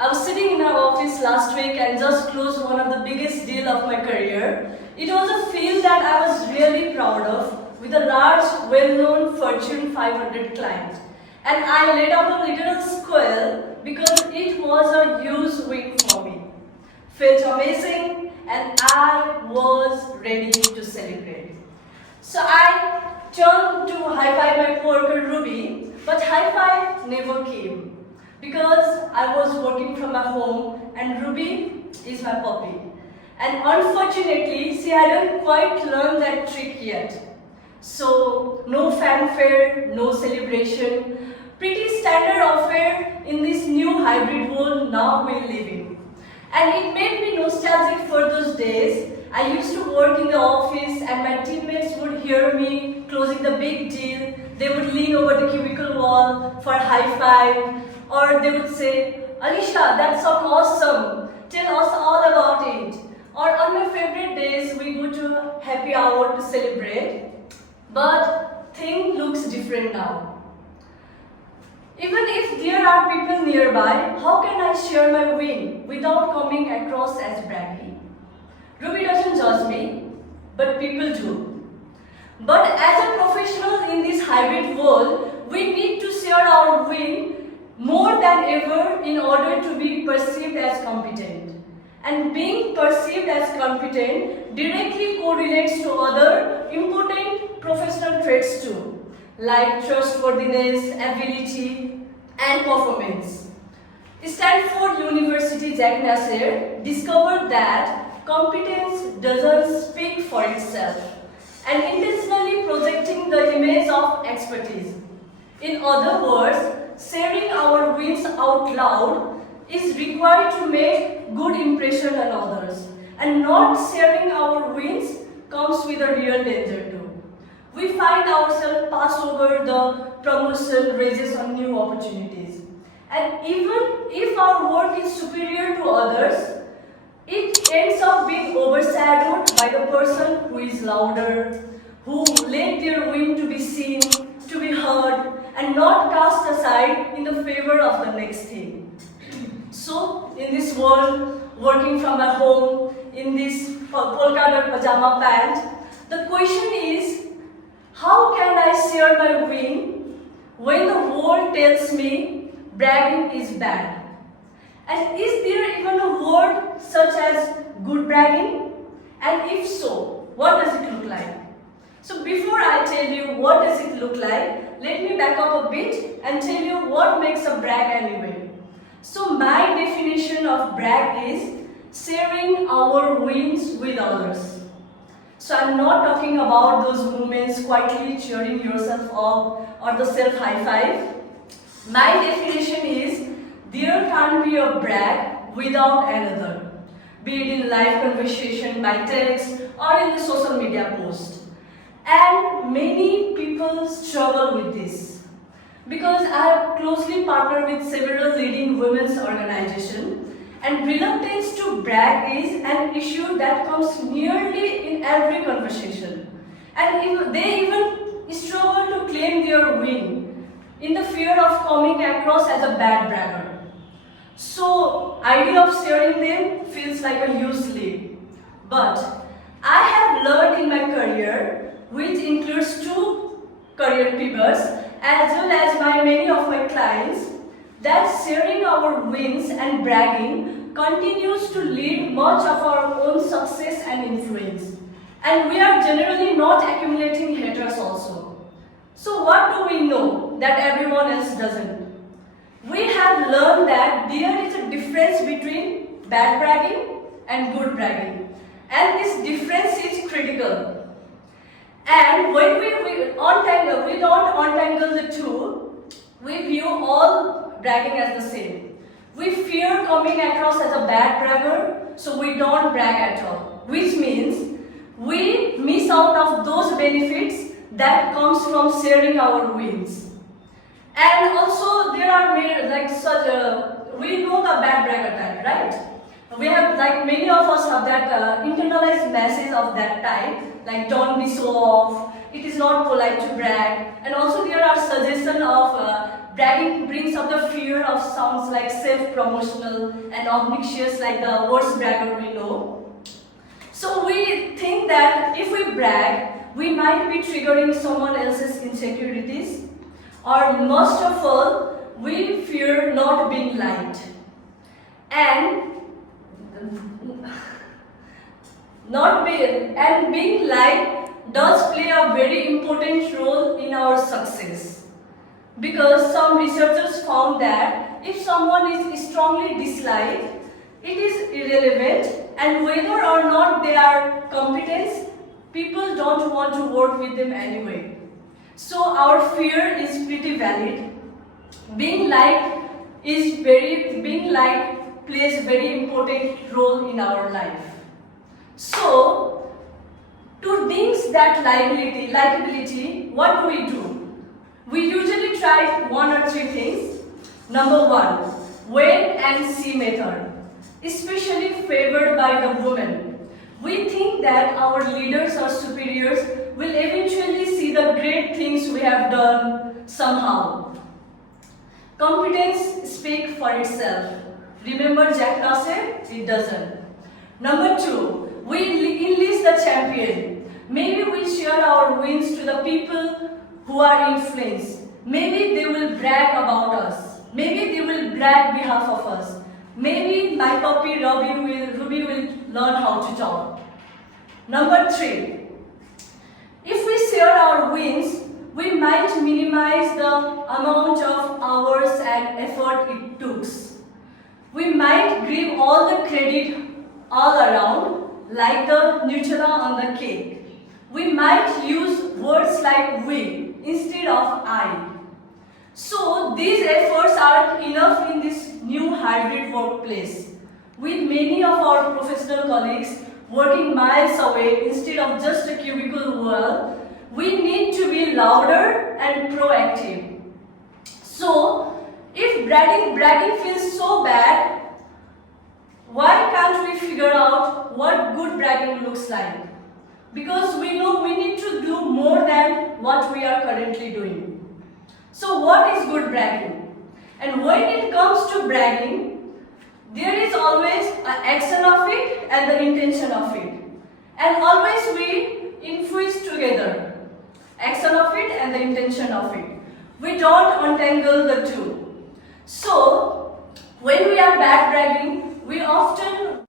I was sitting in our office last week and just closed one of the biggest deals of my career. It was a field that I was really proud of, with a large, well-known Fortune 500 client. And I let out a little squeal because it was a huge win for me. Felt amazing and I was ready to celebrate. So I turned to high-five my coworker Ruby, but high-five never came because I was working from my home and Ruby is my puppy. And unfortunately, she hadn't quite learned that trick yet. So no fanfare, no celebration, pretty standard affair in this new hybrid world now we live in. And it made me nostalgic for those days. I used to work in the office and my teammates would hear me closing the big deal. They would lean over the cubicle wall for a high five, or they would say, Alisha, that sounds awesome. Tell us all about it. Or on my favorite days, we go to happy hour to celebrate. But thing looks different now. Even if there are people nearby, how can I share my win without coming across as braggy? Ruby doesn't judge me, but people do. But as a professional in this hybrid world, we need to share our win more than ever in order to be perceived as competent. And being perceived as competent directly correlates to other important professional traits too, like trustworthiness, ability, and performance. Stanford University Jack Nasser discovered that competence doesn't speak for itself and intentionally projecting the image of expertise. In other words, sharing our wins out loud is required to make good impression on others, and not sharing our wins comes with a real danger too. We find ourselves pass over the promotion raises on new opportunities. And even if our work is superior to others, it ends up being overshadowed by the person who is louder, who let their win to be seen, to be heard, and not cast aside in the favor of the next thing. So, in this world, working from my home, in this polka dot pajama pant, the question is, how can I share my win when the world tells me bragging is bad? And is there even a word such as good bragging? And if so, what does it look like? So before I tell you what does it look like, let me back up a bit and tell you what makes a brag anyway. So my definition of brag is sharing our wins with others. So I'm not talking about those moments quietly cheering yourself up or the self high five. My definition is there can't be a brag without another, be it in live conversation, by text, or in the social media post. And many people struggle with this because I have closely partnered with several leading women's organizations, and reluctance to brag is an issue that comes nearly in every conversation. And they even struggle to claim their win in the fear of coming across as a bad bragger. So, idea of sharing them feels like a huge leap. But I have learned in my career, which includes 2 career pivots, as well as many of my clients, that sharing our wins and bragging continues to lead much of our own success and influence. And we are generally not accumulating haters also. So what do we know that everyone else doesn't? We have learned that there is a difference between bad bragging and good bragging. And this difference is critical. And when we don't untangle the two, we view all bragging as the same. We fear coming across as a bad bragger, so we don't brag at all. Which means we miss out of those benefits that comes from sharing our wins. And also there are we know the bad bragger type, right? We have many of us have that internalized message of that type, like don't be so off, it is not polite to brag. And also there are suggestions of bragging brings up the fear of sounds like self-promotional and obnoxious, like the worst bragger we know. So we think that if we brag, we might be triggering someone else's insecurities, or most of all, we fear not being liked. And being liked does play a very important role in our success, because some researchers found that if someone is strongly disliked, it is irrelevant, and whether or not they are competent, people don't want to work with them anyway. So our fear is pretty valid. Being liked plays a very important role in our life. So to dings that likability, what do? We usually try one or three things. Number one, wait and see method, especially favored by the women. We think that our leaders or superiors will eventually see the great things we have done somehow. Competence speaks for itself. Remember Jack said? It doesn't. Number two, we enlist the champion. Maybe we share our wins to the people who are influenced. Maybe they will brag about us. Maybe they will brag behalf of us. Maybe my puppy Ruby will learn how to talk. Number three, if we share our wins, we might minimize the amount of hours and effort it took. We might give all the credit all around, like the Nutella on the cake. We might use words like we instead of I. So these efforts are enough in this new hybrid workplace, with many of our professional colleagues working miles away instead of just a cubicle wall. We need to be louder and proactive. So if bragging feels so bad, why can't we figure out what good bragging looks like? Because we know we need to do more than what we are currently doing. So what is good bragging? And when it comes to bragging, there is always an action of it and the intention of it. And always we infuse together. Action of it and the intention of it. We don't untangle the two. So when we are bad bragging, we often